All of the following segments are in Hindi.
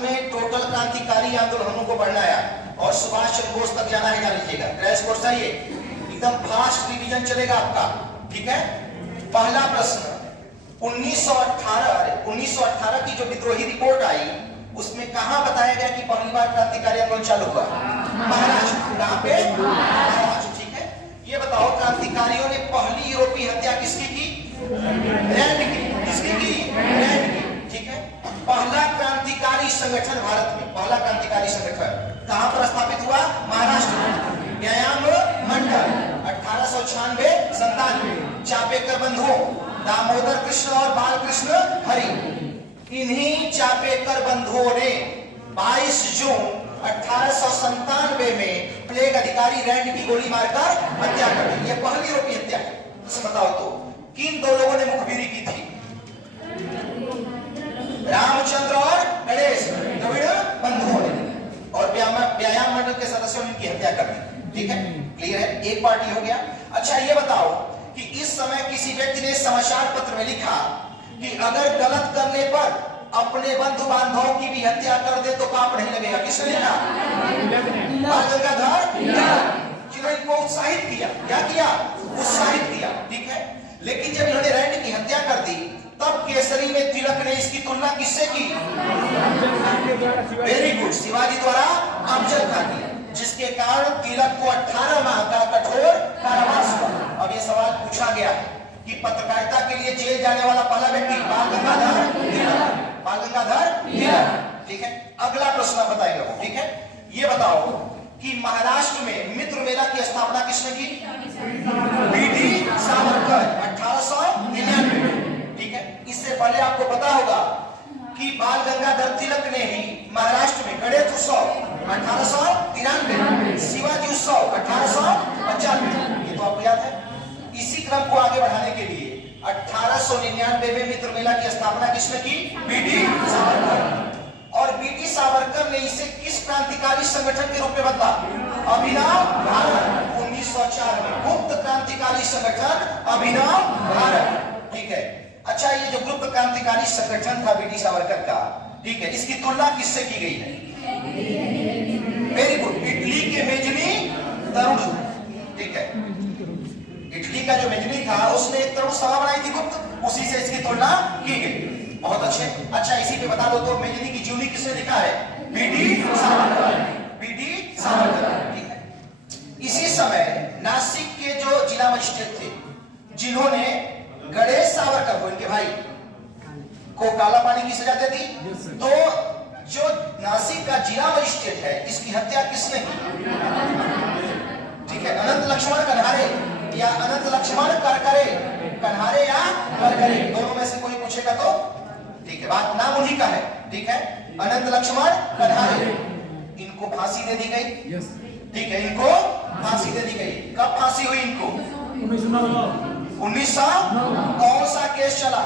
में टोटल क्रांतिकारी आंदोलनों को बढ़ना है और सुभाष चंद्र बोस तक जाना है, ना लीजिएगा। क्रैश कोर्स है ये, एकदम फास्ट रिवीजन चलेगा आपका, ठीक है। पहला प्रश्न, 1918 की जो विद्रोही रिपोर्ट आई उसमें कहां बताया गया कि पहली बार क्रांतिकारी आंदोलन चालू हुआ? महाराष्ट्र। कहां पे? महाराष्ट्र, ठीक है। ये बताओ क्रांतिकारियों ने पहली यूरोपीय हत्या किसकी की? रैंड की। किसकी की? रैंड की, ठीक है। पहला क्रांतिकारी संगठन भारत में, पहला क्रांतिकारी संगठन कहां पर स्थापित हुआ? महाराष्ट्र में। व्यायाम मंडल 1896-97, चापेकर बंधुओं दामोदर कृष्ण और बालकृष्ण हरि, इन्हीं चापेकर बंधुओं ने 22 जून 1897 में प्लेग अधिकारी रैंड की गोली मारकर हत्या कर दी। यह पहली यूरोपीय हत्या है। बताओ तो किन दो लोगों ने मुखबिरी की थी? रामचंद्र और गणेश, द्रविड़ बंधुओं ने, और व्यायाम मंडल के सदस्यों ने इनकी हत्या कर दी, ठीक है। क्लियर है, एक पार्टी हो गया। अच्छा ये बताओ कि इस समय किसी व्यक्ति ने समाचार पत्र में लिखा कि अगर गलत करने पर अपने बंधु बांधवों की भी हत्या कर दे तो पाप नहीं लगेगा। किसने लिखा? बाल गंगाधर तिलक, जिन्होंने इनको उत्साहित किया। क्या किया? उत्साहित किया, ठीक है। लेकिन जब इन्होंने रैंड की हत्या कर दी तब केसरी में तिलक ने इसकी तुलना किससे की? वेरी गुड, शिवाजी द्वारा अफजल खां की, जिसके कारण तिलक को 18 माह का कठोर कारावास हुआ। अब ये सवाल पूछा गया कि पत्रकारिता के लिए जेल जाने वाला पहला व्यक्ति बाल गंगाधर तिलक, बाल गंगाधर तिलक, ठीक है। अगला प्रश्न बताएगा, ठीक है। ये बताओ कि महाराष्ट्र में मित्र मेला की स्थापना किसने की? बीडी सावरकर, 1899, ठीक है। इससे पहले आपको पता होगा कि बाल गंगाधर तिलक ने ही महाराष्ट्र में गणेश उत्सव 1893, शिवाजी उत्सव 1895, ये तो आपको याद है। इसी क्रम को आगे बढ़ाने के लिए 1899 में मित्र मेला की स्थापना किसने की? बीडी सावरकर। और बीडी सावरकर ने इसे किस क्रांतिकारी संगठन के रूप में बदला? अभिनव भारत। 1904 में गुप्त क्रांतिकारी संगठन अभिनव भारत, ठीक है। अच्छा ये जो गुप्त क्रांतिकारी संगठन था बीडी सावरकर का, ठीक है, इसकी तुलना किससे की गई है? वेरी गुड, इटली के मेजनी तरुण, ठीक है। इटली का जो मेजनी था उसने एक तरुण सभा बनाई थी गुप्त, उसी से इसकी तुलना की गई। बहुत अच्छे। अच्छा इसी पे बता दो तो मेजनी की जीवनी किसने लिखा है? बीडी सावरकर, बीडी सावरकर, ठीक है। इसी समय नासिक के जो जिला मजिस्ट्रेट थे जिन्होंने गणेश सावरकर को, इनके भाई को काला पानी की सजा दे दी, तो जो नासिक का जिला मजिस्ट्रेट है इसकी हत्या किसने की? ठीक है, अनंत लक्ष्मण कन्हारे या अनंत लक्ष्मण करकरे, कन्हारे या करकरे, दोनों में से कोई पूछेगा तो ठीक है, बात नाम उन्हीं का है, ठीक है। अनंत लक्ष्मण कन्हारे, इनको फांसी दे दी गई, ठीक है, इनको फांसी दे दी गई। कब फांसी हुई इनको? 1900। कौन सा केस चला?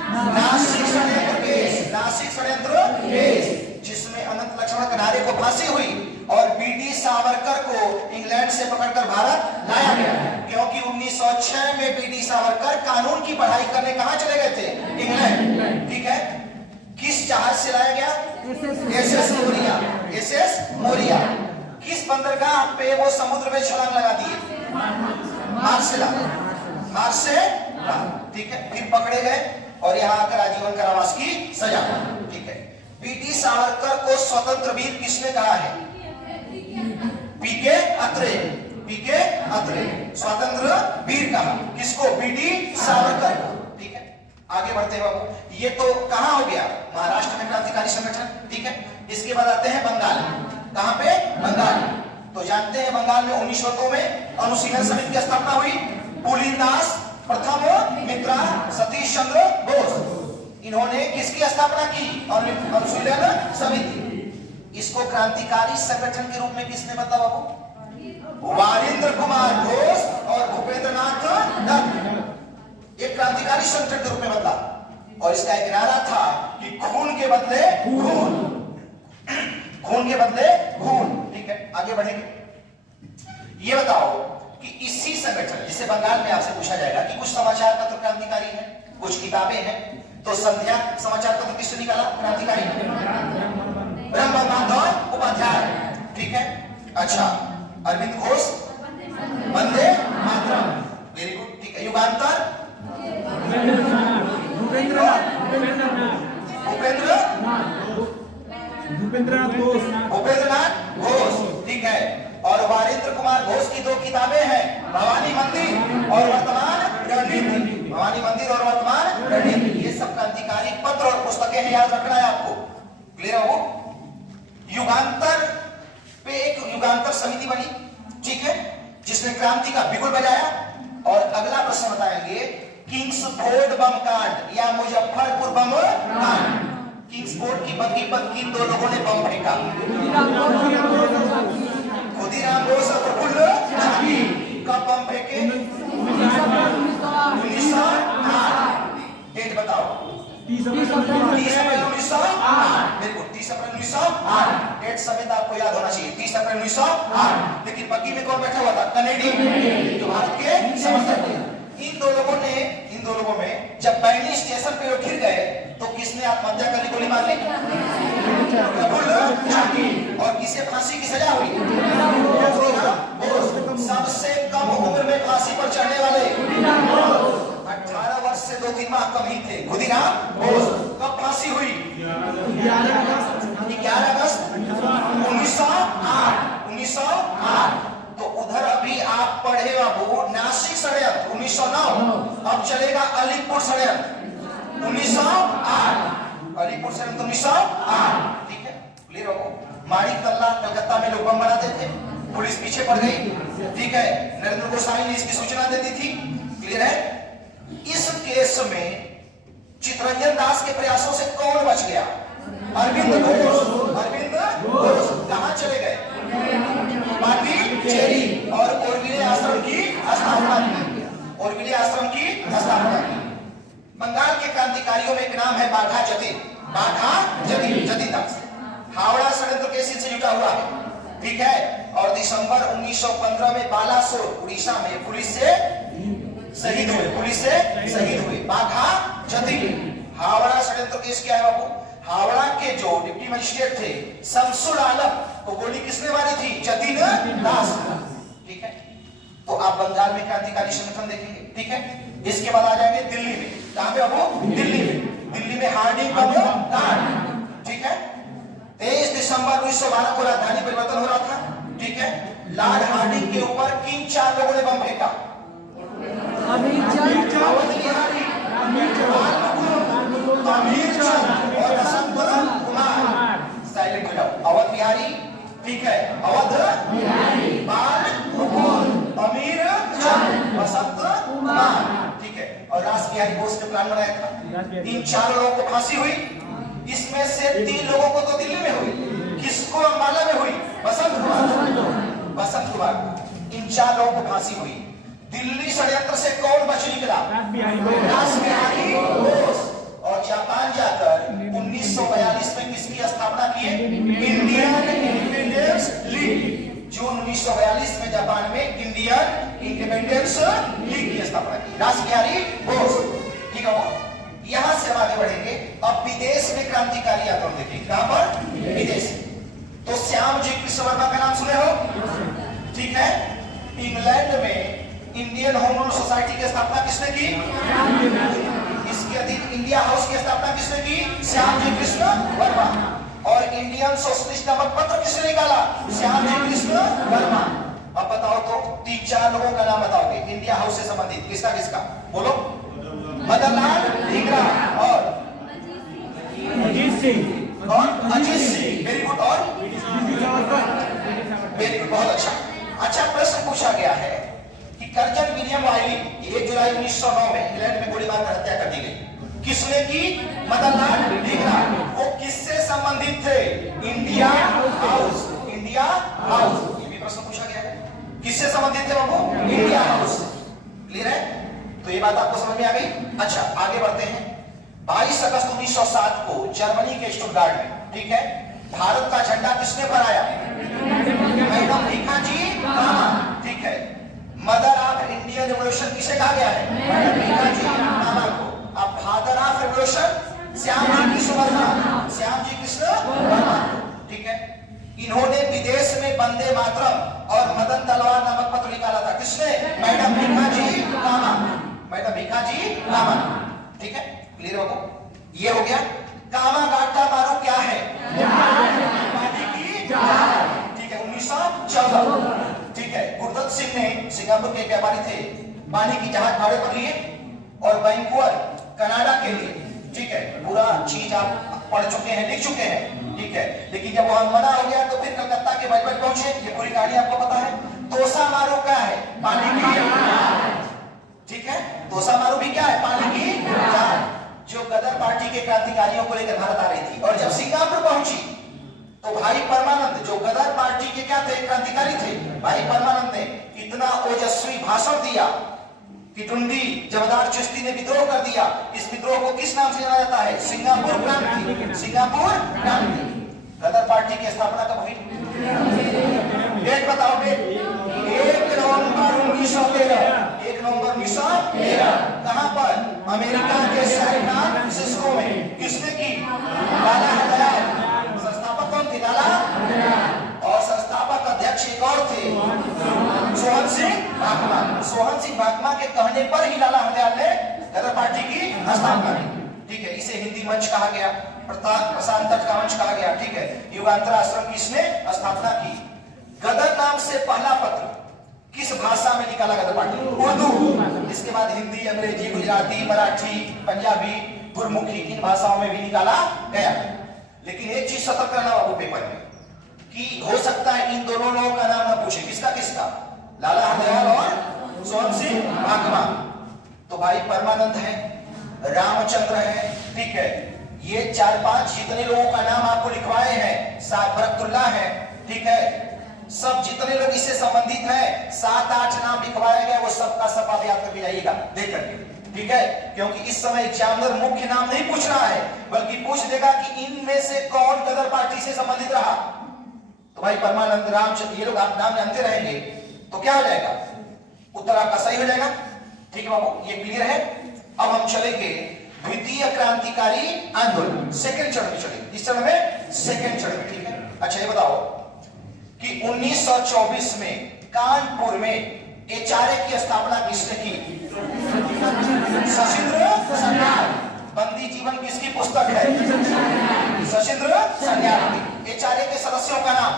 नासिक षड्यंत्र केस, नासिक षड्यंत्र केस, जिसमें अनंत लक्ष्मण कन्हारे को फांसी हुई और बीडी सावरकर को इंग्लैंड से पकड़कर भारत लाया गया, क्योंकि 1906 में बीडी सावरकर कानून की पढ़ाई करने कहां चले गए थे? इंग्लैंड, ठीक है। किस जहाज से लाया गया? SS Moria, SS Moria. किस बंदरगाह पे वो समुद्र में छलांग लगा दिए? मार्सेला, मार्सेला, ठीक है। फिर पकड़े गए और यहाँ आकर आजीवन कारावास की सजा, ठीक है। बीडी सावरकर को स्वतंत्र वीर किसने कहा है? पीके अत्रे, पीके अत्रे स्वतंत्र वीर कहा किसको? बीडी सावरकर को, ठीक है। आगे बढ़ते हैं बाबू, ये तो कहां हो गया? महाराष्ट्र में क्रांतिकारी संगठन, ठीक है। इसके बाद आते हैं बंगाल। कहां पे? बंगाल। तो जानते हैं बंगाल में 1902 में अनुशीलन समिति की स्थापना हुई। पुलिनदास प्रथम मित्रा सतीश चंद्र बोस, इन्होंने किसकी स्थापना की? अनुशीलन समिति। इसको क्रांतिकारी संगठन के रूप में किसने बदला बाबू? वारिंद्र कुमार घोष और भूपेंद्र नाथ दत्त, एक क्रांतिकारी संगठन के रूप में बदला। और इसका एक नारा था कि खून के बदले खून, खून के बदले खून, ठीक है। आगे बढ़ेंगे। ये बताओ कि इसी संगठन, जिसे बंगाल में आपसे पूछा जाएगा कि कुछ समाचार पत्र क्रांतिकारी हैं, कुछ किताबें हैं, तो संध्या समाचार पत्र किससे निकाला? क्रांतिकारी। अच्छा, अरविंद घोष वंदे मातरम, वेरी गुड, ठीक है। युगांतर भूपेंद्रनाथ घोष, ठीक है। और वारिंद्र कुमार घोष की दो किताबें हैं, भवानी मंदिर और वर्तमान रणनीति, भवानी मंदिर और वर्तमान रणनीति, ये सब क्रांतिकारी पत्र और पुस्तकें हैं, याद रखना है आपको, क्लियर हो। युगांतर पे एक युगांतर समिति बनी, ठीक है, जिसने क्रांति का बिगुल बजाया। और अगला प्रश्न बताएंगे, किंग्सफोर्ड बम कांड या मुजफ्फरपुर बम कांड। किंग्सफोर्ड की बग्गी पर किन दो लोगों ने बम फेंका? खुदीराम बोस और प्रफुल्ल चाकी। कब बम फेंके? 1908। डेट बताओ। 30 अप्रैल 1908। बिल्कुल 30 अप्रैल 1908। डेट समेत आपको याद होना चाहिए, 30 अप्रैल 1908। लेकिन बग्गी में कौन बैठा हुआ था? कनेडी, जो भारत के समर्थक थे। इन दो लोगों में जब बैनी स्टेशन पे लोग घिर गए तो किसने आत्महत्या करने गोली मार ली? प्रफुल्ल चाकी। और किसे फांसी की सजा हुई? सबसे कम उम्र में फांसी पर चढ़ने वाले 18 वर्ष से 2-3 माह कम ही थे, खुदीराम बोस। कब फांसी हुई? 11 अगस्त 1908। तो उधर अभी आप पढ़े बाबू नासिक षड्यंत्र 1909। अब चलेगा अलीपुर षड्यंत्र 1908। अलीपुर षड्यंत्र 1908, ठीक है, क्लियर हो। माणिक तल्ला कलकत्ता में लोग बम बनाते थे, पुलिस पीछे पड़ गई, ठीक है, नरेंद्र गोसाई ने इसकी सूचना दे दी थी, क्लियर है। इस केस में चित्तरंजन दास के प्रयासों से कौन बच गया? अरविंद घोष। कहां चले गए? पांडिचेरी। और ओरविले आश्रम की स्थापना की। बंगाल के क्रांतिकारियों में एक नाम है बाघा जतीन दास। हावड़ा षड्यंत्र केस से जुटा हुआ है, ठीक है। और दिसंबर 1915 में बालासोर उड़ीसा में पुलिस से शहीद हुए बाघा जतीन। हावड़ा षड्यंत्र केस क्या है बाबू? हावड़ा के जो डिप्टी मजिस्ट्रेट थे शमसुल आलम को गोली किसने मारी थी? जतीन दास, ठीक है। तो आप बंगाल में क्रांतिकारी संगठन देखेंगे, ठीक है। इसके बाद आ जाएंगे दिल्ली में। कहां पे बाबू? दिल्ली में हार्डिंग बम कांड, ठीक है। 23 दिसंबर 1912 को राजधानी परिवर्तन हो रहा था, ठीक है। लॉर्ड हार्डिंग के ऊपर किन 4 लोगों ने बम फेंका? अमीर चंद और बसंत कुमार। साइलेंट हो जाओ। अवध बिहारी, ठीक है, अवध बिहारी, बाल मुकुंद, अमीर चंद, बसंत कुमार, ठीक है। और रास बिहारी बोस ने प्लान बनाया था। इन 4 लोगों को फांसी हुई। इसमें से 3 लोगों को तो दिल्ली में हुई, किसको अंबाला में हुई? बसंत कुमार। इन 4 लोगों को फांसी हुई। दिल्ली षड्यंत्र से कौन बच निकला? रास बिहारी बोस। और जापान जाकर 1942 में किसकी स्थापना किए? Indian independence league. जून 1942 में जापान में इंडियन इंडिपेंडेंस लीग की स्थापना की, रास बिहारी बोस, ठीक है। यहां से आगे बढ़ेंगे। अब विदेश में क्रांतिकारी आंदोलन देखेंगे। कहां पर? विदेश। तो श्याम जी कृष्ण वर्मा का नाम सुने हो, ठीक है। इंग्लैंड में इंडियन होम रूल सोसाइटी की स्थापना किसने की? इसके अधीन इंडिया हाउस की स्थापना किसने की? श्याम जी कृष्ण वर्मा। और इंडियन सोशलिस्ट नामक पत्र किसने निकाला? श्याम जी कृष्ण वर्मा। अब बताओ तो 3-4 लोगों का नाम बताओगे इंडिया हाउस से संबंधित, किसका? बोलो। मदन लाल ढींगरा और अजीत सिंह, वेरी गुड। और वेरी गुड, बहुत अच्छा प्रश्न पूछा गया है कि कर्जन विलियम वाइली 1 जुलाई 1909 में इंग्लैंड में गोलीबार कर हत्या कर दी गई, किसने की? मदन लाल ढींगरा। वो किससे संबंधित थे? India house. ये भी प्रश्न पूछा गया है, किससे संबंधित थे बाबू? इंडिया हाउस, क्लियर है। तो ये बात आपको समझ में आ गई। अच्छा, आगे बढ़ते हैं। 22 अगस्त 1907 को जर्मनी के स्टुटगार्ट में, ठीक है, भारत का झंडा किसने फहराया? मैडम भीखाजी कामा, ठीक है। मदर ऑफ इंडियन रिवॉल्यूशन किसे कहा गया है? मैडम भीखाजी कामा को। अब father of revolution Shyam ji Krishna Verma, ठीक है। इन्होंने विदेश में वंदे मातरम और मदन तलवार नामक पत्र निकाला था। किसने? मैडम भीखाजी कामा, मैडम भीखाजी कामा। ठीक है, क्लियर हो गया? ये हो गया। कामा गाटा मारो क्या है? पानी की जहाज। ठीक है, 1914। ठीक है, गुरदत्त सिंह ने, सिंगापुर के व्यापारी थे, पानी की जहाज भाड़े पर लिए और वैंकूवर कनाडा के लिए। ठीक है, पूरा चीज आप पढ़ चुके हैं, लिख चुके हैं। ठीक है, लेकिन जब वहां मना हो गया तो फिर कलकत्ता के बजबट पहुंचे। ये पूरी कहानी आपको पता है। तोसा मारो क्या है? पानी की जहाज। ठीक है, तोसा मारो भी क्या है? पानी की जहाज। जो गदर पार्टी के क्रांतिकारियों को लेकर भारत आ रही थी, और जब सिंगापुर पहुंची तो भाई परमानंद, जो गदर पार्टी के क्या थे? क्रांतिकारी थे। भाई परमानंद ने इतना ओजस्वी भाषण दिया कि टुंडी जमदार चिश्ती ने विद्रोह कर दिया। इस विद्रोह को किस नाम से जाना जाता है? सिंगापुर क्रांति। सिंगापुर क्रांति। गदर पार्टी की स्थापना कब हुई? डेट बताओ। डेट 1 नवंबर 1913। 1 नवंबर 1913। कहां पर? अमेरिका के सैन फ्रांसिस्को में। किसने की? लाला हरदयाल। संस्थापक कौन थे? लाला। और संस्थापक अध्यक्ष एक और थे, सोहन सिंह भाकमा। सोहन सिंह भाकमा के कहने पर ही लाला हरदयाल ने गदर पार्टी की स्थापना की। ठीक है, इसे हिंदी मंच कहा गया, प्रशांत तट का मंच कहा गया। ठीक है, युगांतर आश्रम की इसने स्थापना की। गदर नाम से पहला पत्र किस भाषा में निकाला? गदर पार्टी उर्दू। इसके बाद हिंदी, अंग्रेजी, गुजराती, मराठी, पंजाबी, गुरमुखी, इन भाषाओं में भी निकाला गया। लेकिन एक चीज सतर्क करना बाबू पेपर में, कि हो सकता है इन दोनों लोगों का नाम ना पूछे। किसका किसका? लाला हरदयाल और सोहन सिंह भाकमा। तो भाई परमानंद है, रामचंद्र है। ठीक है, ये 4-5 जितने लोगों का नाम आपको लिखवाए हैं, साथ बरकतुल्लाह है। ठीक है, सब जितने लोग इससे संबंधित हैं, 7-8 नाम लिखवाए गए, वो सबका सब आप याद करके जाइएगा देख करके। ठीक है, क्योंकि इस समय एग्जामिनर मुख्य नाम नहीं पूछ रहा है, बल्कि पूछ देगा कि इनमें से कौन गदर पार्टी से संबंधित रहा। तो भाई परमानंद, रामचंद्र, ये लोग आप नाम जानते रहेंगे तो क्या हो जाएगा? उत्तर आपका सही हो जाएगा। ठीक है बाबू, ये क्लियर है। अब हम चलेंगे द्वितीय क्रांतिकारी आंदोलन, सेकंड चरण में चलेंगे। इस चरण में सेकंड चरण में। ठीक है, अच्छा ये बताओ कि 1924 में कानपुर में एचआरए की स्थापना किसने की? शशीन्द्र सन्याल। बंदी जीवन किसकी पुस्तक है? शशीन्द्र सन्याल की। एचआरए के सदस्यों का नाम?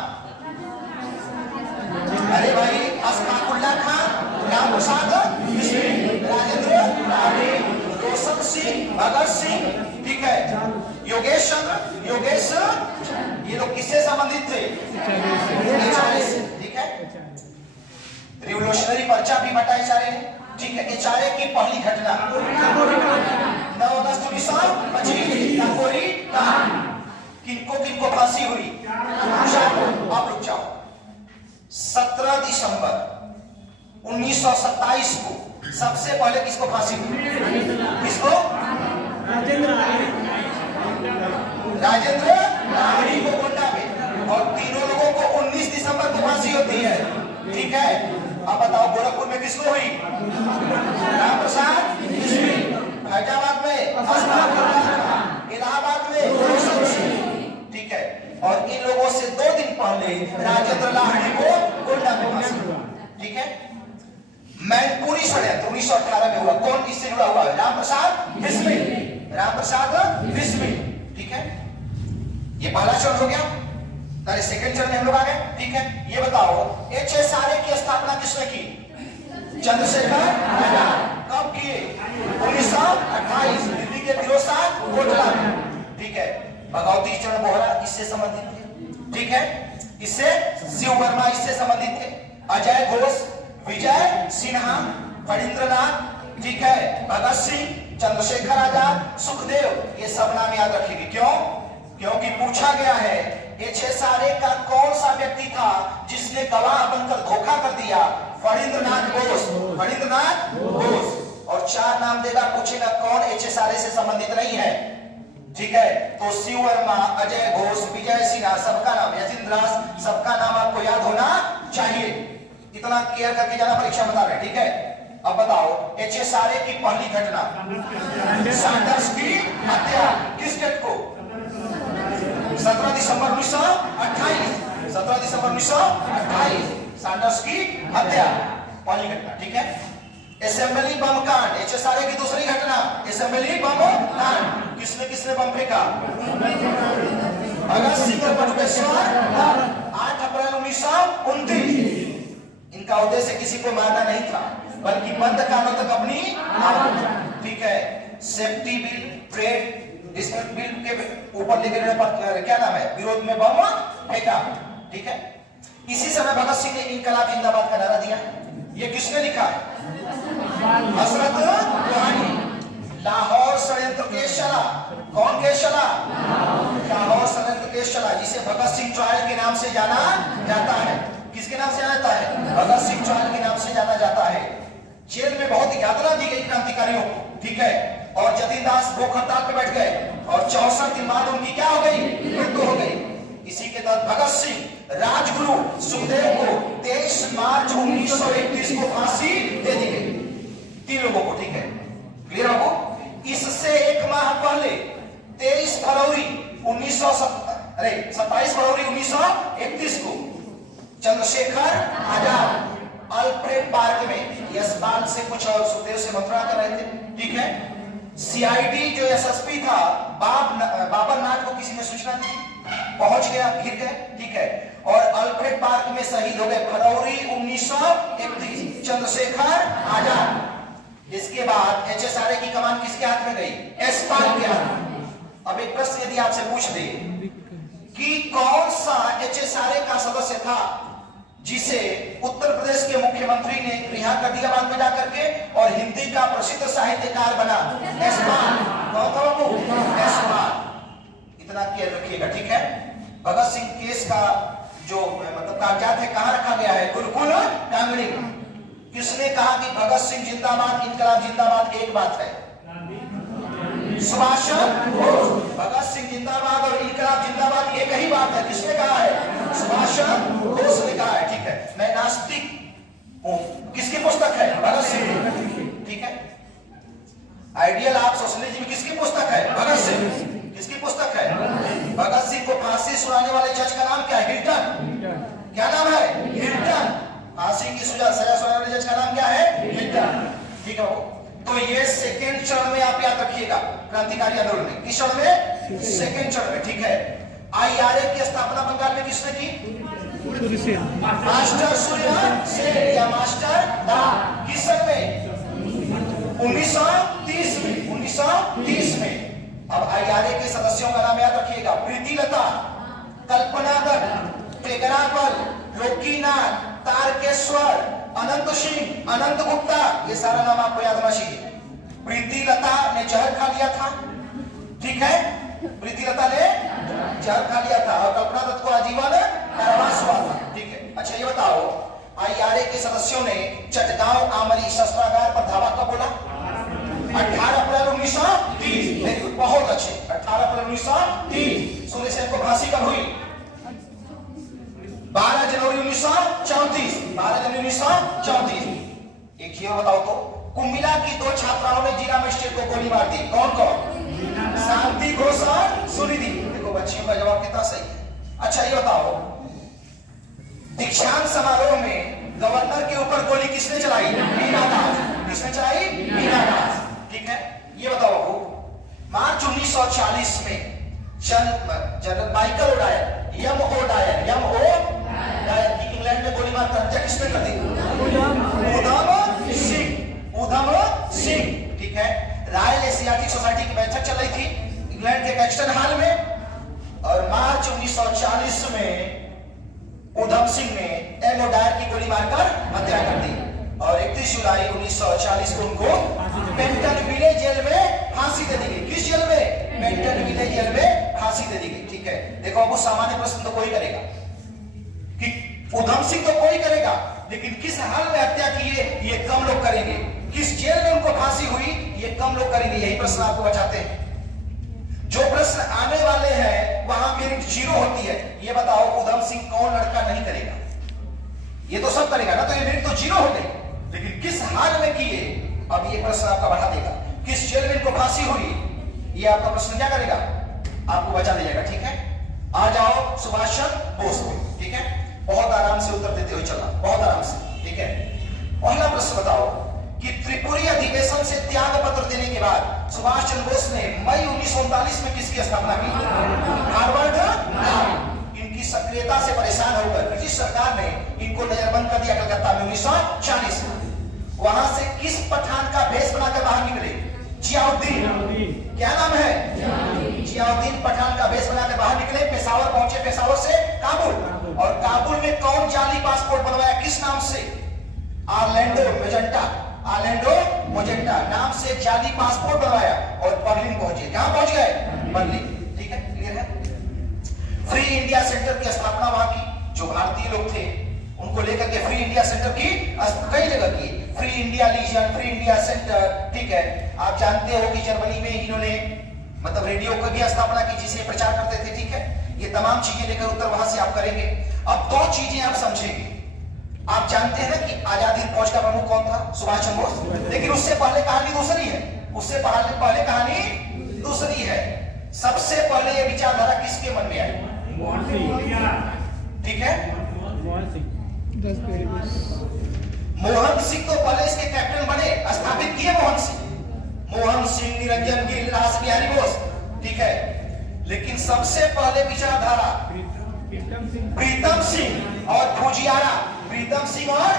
अरे भाई, अस्फाकुल्लाह खान, राम प्रसाद बिस्मिल, राजेंद्र लाहिड़ी, रोशन सिंह, भगत सिंह। ठीक है, योगेश चंद्र, योगेश। ये लोग किससे संबंधित थे? एचआरए से। ठीक है, रिवोल्यूशनरी पर्चा भी बटा एचआरए ने। ठीक है, एचआरए की पहली घटना 9/10/1925 किनको किनको फांसी हुई? आप रुक जाओ। 17 दिसंबर 1927 को सबसे पहले किसको फांसी हुई? किसको? राजेंद्र लाहिड़ी को गोंडा में। और तीनों लोगों को 19 दिसंबर को फांसी होती है। ठीक है, अब बताओ गोरखपुर में किसको हुई? राम प्रसाद बिस्मिल। हैदराबाद में इलाहाबाद में रोशन सिंह। ठीक है, और इन लोगों से 2 दिन पहले राजेंद्र लाहिड़ी को गोंडा में फांसी। ठीक है, मैनपुरी षड्यंत्र 1918 में हुआ। कौन किससे जुड़ा हुआ है? राम प्रसाद बिस्मिल। राम प्रसाद बिस्मिल। ठीक है, ये पहला चरण हो गया। पहले सेकंड चरण में हम लोग आ गए। ठीक है, ये बताओ एचएसआरए की स्थापना किसने की? चंद्रशेखर आजाद। कब किए? 1928 दिल्ली के फिरोजशाह कोटला में। ठीक है, भगवती चरण बोहरा इससे संबंधित थे। ठीक है, इससे शिव वर्मा इससे संबंधित थे। अजय घोष, विजय सिन्हा, फणींद्रनाथ। ठीक है, भगत सिंह, चंद्रशेखर आजाद, सुखदेव, ये सब नाम याद रखेंगे। क्यों? क्योंकि पूछा गया है एचएसआरए का कौन सा व्यक्ति था जिसने गवाह बनकर धोखा कर दिया? फणींद्रनाथ बोस। फणींद्रनाथ बोस। और 4 नाम देगा, पूछेगा कौन एचएसआरए से संबंधित नहीं है। ठीक है, तो शिव वर्मा, अजय घोष, विजय सिन्हा, सबका नाम, यतीन्द्र दास, सबका नाम आपको याद होना चाहिए। इतना क्लियर करके जाना, परीक्षा बता रहे। ठीक है, अब बताओ एचएसआरए की पहली घटना सैंडर्स की हत्या किस डेट को? 17 दिसंबर 1928। 17 दिसंबर 1928 सैंडर्स की हत्या, पहली घटना। ठीक है। असेंबली बम कांड, HSRA की दूसरी घटना, असेंबली बम कांड। किसने किसने बम फेंका? भगत सिंह और बटुकेश्वर 8 अप्रैल 1929। इनका उद्देश्य किसी को मारना नहीं था, बल्कि बंद कानों तक अपनी आवाज। ठीक है। Safety bill, trade dispute bill के ऊपर लेकर क्या नाम है, विरोध में बम फेंका। ठीक है। इसी समय भगत सिंह ने इनकलाब जिंदाबाद का नारा दिया। ये किसने लिखा? हजरत रुहानी। लाहौर षड्यंत्र केस चला। कौन केस चला? लाहौर षड्यंत्र केस चला, जिसे भगत सिंह ट्रायल के नाम से जाना जाता है। किसके नाम से जाना जाता है? भगत सिंह ट्रायल के नाम से जाना जाता है। जेल में बहुत यातना दी गई क्रांतिकारियों को। ठीक है। और जतीन दास भूख हड़ताल पे बैठ गए और 64 दिन बाद उनकी क्या हो गई? मृत्यु हो गई। इसी के तहत भगत सिंह राजगुरु सुखदेव को 23 मार्च 1931 को फांसी दे दी गई। 3 लोगों को। ठीक है। क्लियर हो? इससे एक माह पहले 27 फरवरी 1931 को चंद्रशेखर आजाद अल्फ्रेड पार्क में यशपाल से कुछ और सुखदेव से मंत्रणा कर रहे थे। ठीक है। सीआईडी जो एसएसपी था बाबर नाथ को किसी ने सूचना दी, पहुंच गया, घिर गए। ठीक है। और अल्फ्रेड पार्क में शहीद हो गए फरवरी 1931 चंद्रशेखर आजाद। इसके बाद HSRA की कमान किसके हाथ में गई? यशपाल के हाथ में। अब एक प्रश्न यदि आपसे पूछ दे कि कौन सा HSRA का सदस्य था जिसे उत्तर प्रदेश के मुख्यमंत्री ने रिहा कर दिया बाद में जाकर के और हिंदी का प्रसिद्ध साहित्यकार बना? यशपाल। कौन था बाबू? यशपाल। इतना क्लियर रखिएगा। ठीक है। भगत सिंह केस का जो मतलब कागजात है कहां रखा गया है? गुरुकुल कांगड़ी। किसने कहा कि भगत सिंह जिंदाबाद, इनकलाब जिंदाबाद एक बात है? सुभाष बोस। भगत सिंह जिंदाबाद और इनकलाब जिंदाबाद एक ही बात है। किसने कहा है? सुभाष बोस ने कहा है। ठीक है। मैं नास्तिक हूं। किसकी पुस्तक है? भगत सिंह। ठीक है। आइडियल ऑफ सोशलिज्म में किसकी पुस्तक है? भगत सिंह। किसकी पुस्तक है? भगत सिंह को फांसी सुनाने वाले जज का नाम क्या है? हिल्टन। क्या नाम है? हिल्टन। फांसी की सजा सुनाने वाले जज का नाम क्या है? हिल्टन। ठीक है। तो ये सेकेंड चरण में आप याद रखिएगा क्रांतिकारी आंदोलन में। किस चरण में? सेकेंड चरण में। ठीक है। IRA की स्थापना बंगाल में किसने की? मास्टर सूर्य सेन या मास्टर दा। किस सन में? 1930 में। 1930 में। अब IRA के सदस्यों का नाम याद रखिएगा। प्रीति लता, कल्पना दत्त, टेगरापल, लोकीनाथ, तारकेश्वर, अनंत सिंह, अनंत गुप्ता, ये सारा नाम आपको याद होना चाहिए। प्रीति लता ने जहर खा लिया था। ठीक है। प्रीति लता ने जहर खा लिया था और कल्पना दत्त को आजीवन कारावास हुआ था। ठीक है। अच्छा ये बताओ, IRA के सदस्यों ने चटगांव आमरी शस्त्रागार पर धावा कब बोला? 18 अप्रैल 1930। बहुत अच्छे। 18 अप्रैल 1930। सूर्य सेन को फांसी कब हुई? 12 जनवरी 1934। 12 जनवरी 1934। एक ही बताओ तो, कुमिला की 2 छात्राओं ने जीरा मजिस्ट्रेट को गोली मार दी। कौन कौन? शांति घोष और सुनिधि। देखो बच्चियों का जवाब कितना सही है। अच्छा ये बताओ, दीक्षांत समारोह में गवर्नर के ऊपर गोली किसने चलाई? मीना दास। किसने चलाई? मीना दास। ठीक है। ये बताओ, मार्च 1940 में General Michael O'Dwyer, M.O. Dyer की इंग्लैंड में गोली मारकर हत्या किसने कर दी? उधम सिंह। ठीक है। रॉयल एशियाटिक सोसाइटी की बैठक चल रही थी इंग्लैंड के कैक्सटन हॉल में और मार्च 1940 में उधम सिंह ने M.O. डायर की गोली मारकर हत्या कर दी और 31 जुलाई 1940 को उनको पेंटनविले जेल में फांसी दे दी गई। किस जेल में? पेंटनविले जेल में फांसी दे दी गई। ठीक है। देखो अब सामान्य प्रश्न तो कोई करेगा कि उधम सिंह तो कोई करेगा, लेकिन किस हाल में हत्या की है ये कम लोग करेंगे। किस जेल में उनको फांसी हुई ये कम लोग करेंगे। यही प्रश्न आपको बचाते हैं। जो प्रश्न आने वाले हैं वहां मेरिट 0 होती है। ये बताओ उधम सिंह कौन लड़का नहीं करेगा? ये तो सब करेगा ना, तो ये मेरिट तो 0 हो गई। लेकिन किस हाल में किए, अब ये प्रश्न आपका बढ़ा देगा। किस जेल में इनको फांसी हुई, ये आपका प्रश्न क्या करेगा? आपको बचा देगा। ठीक है। आ जाओ सुभाष चंद्र बोस पे। ठीक है, बहुत आराम से उत्तर देते हुए चलना, बहुत आराम से। ठीक है, पहला प्रश्न बताओ कि त्रिपुरी अधिवेशन से त्याग पत्र देने के बाद सुभाष चंद्र बोस ने मई 1939 में किसकी स्थापना की? Harvard law. इनकी सक्रियता से परेशान होकर ब्रिटिश सरकार ने इनको नजरबंद कर दिया कलकत्ता में 1940 में। वहां से किस पठान का भेष बनाकर बाहर निकले? जियाउद्दीन। क्या नाम है? जियाउद्दीन पठान का भेष बनाकर बाहर निकले, पेशावर पहुंचे, पेशावर से काबुल, और काबुल में कौन जाली पासपोर्ट बनवाया, किस नाम से? Orlando magenta. ऑरलैंडो मेजेंटा नाम से जाली पासपोर्ट बनवाया और बर्लिन पहुंचे। कहां पहुंच गए? बर्लिन। ठीक है, क्लियर है। फ्री इंडिया सेंटर की स्थापना वहां की, जो भारतीय लोग थे उनको लेकर के फ्री इंडिया सेंटर की कई जगह की, Free India Legion, Free India Centre. ठीक है, आप जानते हो कि जर्मनी में इन्होंने मतलब रेडियो की भी स्थापना की, जिसे प्रचार करते थे। ठीक है, ये तमाम चीजें लेकर उत्तर वहां से आप करेंगे। अब दो चीजें आप समझेंगे। आप जानते हैं ना कि आजाद हिंद फौज का प्रमुख कौन था? सुभाष चंद्र बोस। लेकिन उससे पहले कहानी दूसरी है, उससे पहले कहानी दूसरी है। सबसे पहले ये विचारधारा किसके मन में आई? ठीक है, मोहन सिंह तो पहले इसके कैप्टन बने, स्थापित किए मोहन सिंह, निरंजन गिल, रास बिहारी बोस। ठीक है, लेकिन सबसे पहले विचारधारा प्रीतम सिंह और फुजियारा, प्रीतम सिंह और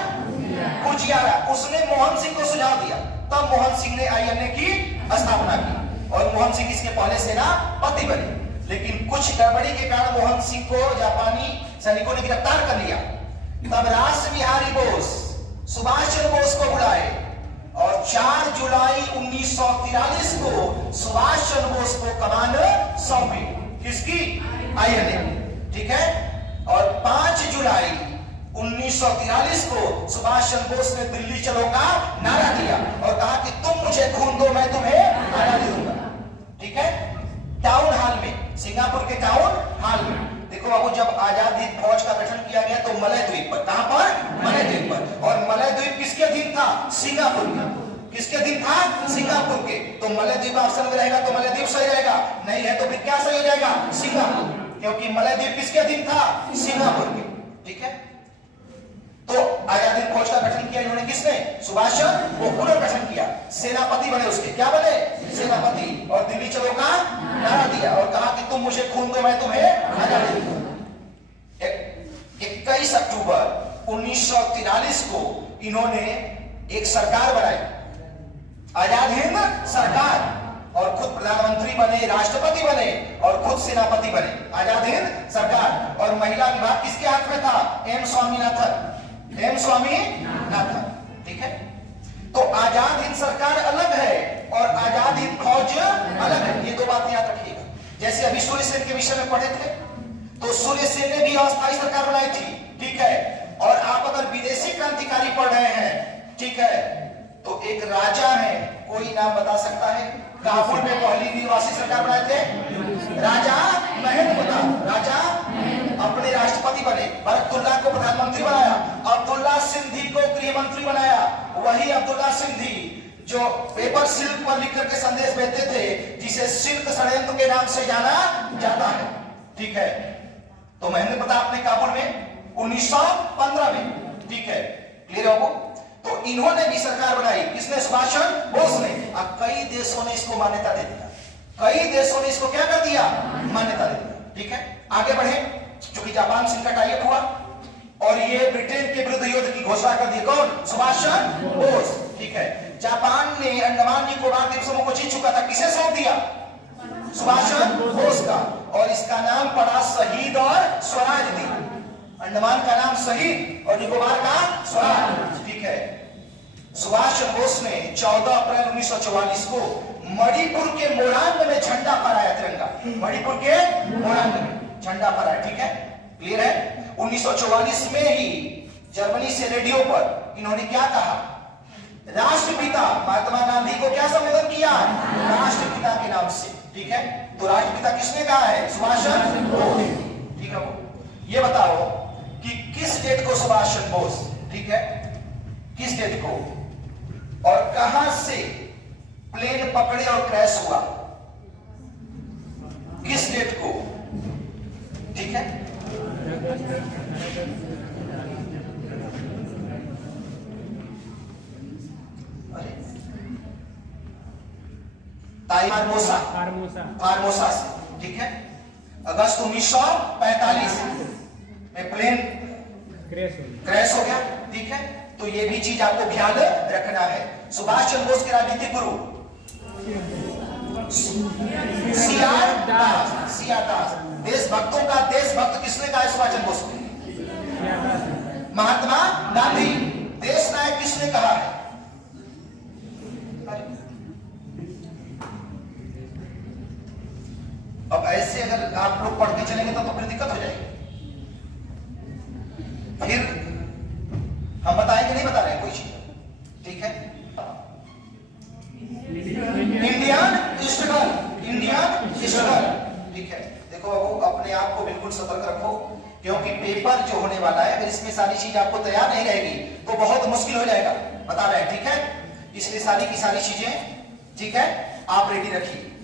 फुजियारा, उसने मोहन सिंह को सुझाव दिया। तब मोहन सिंह ने आईएनए की स्थापना की और मोहन सिंह इसके पहले सेनापति बने। लेकिन कुछ गड़बड़ी के कारण मोहन सिंह को जापानी सैनिकों ने गिरफ्तार कर लिया। तब रास बिहारी बोस सुभाष चंद्र बोस को बुलाए और 4 जुलाई 1943 को सुभाष चंद्र बोस को कमान सौंपी। किसकी? आईएनए। ठीक है, और 5 जुलाई 1943 को सुभाष चंद्र बोस ने दिल्ली चलो का नारा दिया और कहा कि तुम मुझे खून दो, मैं तुम्हें आजादी दूंगा। ठीक है, टाउन हॉल में, सिंगापुर के टाउन हॉल में। देखो बाबू, जब आजाद हिंद फौज का गठन किया गया तो मलय द्वीप पर, कहां पर? मलय द्वीप पर। और मलय द्वीप किसके अधीन था? सिंगापुर का। किसके अधीन था? सिंगापुर के। तो मलय द्वीप ऑप्शन में रहेगा तो मलय द्वीप सही रहेगा, नहीं है तो फिर क्या सही हो जाएगा? सिंगापुर, क्योंकि मलय द्वीप किसके अधीन था? सिंगापुर के। ठीक है, तो आजाद हिंद फौज का गठन किया इन्होंने, किसने? सुभाष चंद्र वो पुनर्गठन किया, सेनापति बने उसके। क्या बने? सेनापति। और दिल्ली चलो का नारा दिया और कहा कि तुम मुझे खून दो, मैं तुम्हें आजादी दूंगा। 21 अक्टूबर 1943 को इन्होंने एक सरकार बनाई, आजाद हिंद सरकार, और खुद प्रधानमंत्री बने, राष्ट्रपति बने और खुद सेनापति बने। आजाद हिंद सरकार। और महिला विभाग किसके हाथ में था? एम स्वामीनाथन। एम स्वामीनाथन। ठीक है, तो आजाद हिंद सरकार अलग है और आजाद हिंद फौज अलग है। ये दो बातें याद रखिएगा। जैसे अभी सूर्य सेन के विषय में पढ़े थे, तो सूर्य सेन ने भी अस्थायी सरकार बनाई थी। ठीक है, और आप अगर विदेशी क्रांतिकारी पढ़ रहे हैं, ठीक है, तो एक राजा है, कोई नाम बता सकता है? काबुल में पहली निवासी सरकार बनाए थे राजा महेंद्र प्रताप। राजा अपने राष्ट्रपति बने, बरकतुल्लाह को प्रधानमंत्री बनाया, अब्दुल्ला सिंधी को गृह मंत्री बनाया। वही अब्दुल्ला सिंधी जो पेपर सिल्क पर लिख करके संदेश भेजते थे, जिसे सिल्क षड्यंत्र के नाम से जाना जाता है। ठीक है, तो महेंद्र प्रताप ने काबुल में 1915 में। ठीक है, क्लियर हो? तो इन्होंने भी सरकार बनाई, किसने? सुभाष चंद्र बोस ने। अब कई देशों ने इसको मान्यता दे दिया, कई देशों ने इसको क्या कर दिया? मान्यता दे दिया। ठीक है, आगे बढ़े। चूंकि जापान से इनका टाइप हुआ और ये ब्रिटेन के विरुद्ध युद्ध की घोषणा कर दी। कौन? सुभाष चंद्र बोस। ठीक है, जापान ने अंडमान निकोबार द्वीप समूह को जीत चुका था, किसे सौंप दिया? सुभाष चंद्र बोस का। और इसका नाम पड़ा शहीद और स्वराज द्वीप। अंडमान का नाम शहीद और निकोबार का स्वराज। ठीक है, सुभाष चंद्र बोस ने 14 अप्रैल 1944 को मणिपुर के मोरांग में झंडा फहराया, तिरंगा। मणिपुर के मोरांग में झंडा फहराया। ठीक है, क्लियर है? 1944 में ही जर्मनी से रेडियो पर इन्होंने क्या कहा? राष्ट्रपिता महात्मा गांधी को क्या संबोधन किया? राष्ट्रपिता के नाम से। ठीक है, तो राष्ट्रपिता किसने कहा है? सुभाष चंद्र बोस। ठीक है, ये बताओ कि किस डेट को सुभाष चंद्र बोस, ठीक है, किस डेट को और कहां से प्लेन पकड़े और क्रैश हुआ? किस डेट को? ठीक है, फार्मोसा, फार्मोसा से, ठीक है। अगस्त 1945 में प्लेन क्रैश हो गया, ठीक है। तो ये भी चीज आपको ध्यान रखना है। सुभाष चंद्र बोस के राजनीतिक गुरु सीआर दास। देशभक्तों का देशभक्त किसने कहा है सुभाष चंद्र बोस को? महात्मा गांधी। देश नायक किसने कहा है? अब ऐसे अगर आप लोग पढ़ते चलेंगे तो फिर दिक्कत हो जाएगी। फिर हम बताएंगे, नहीं बता रहे हैं कोई चीज, ठीक है। इंडियन स्ट्रगल, ठीक है। देखो अपने आप को बिल्कुल सतर्क रखो, क्योंकि पेपर जो होने वाला है अगर इसमें सारी चीज आपको तैयार नहीं रहेगी तो बहुत मुश्किल हो जाएगा, बता रहे हैं, ठीक है। इसलिए सारी की सारी चीजें, ठीक है, आप रेडी रखिए।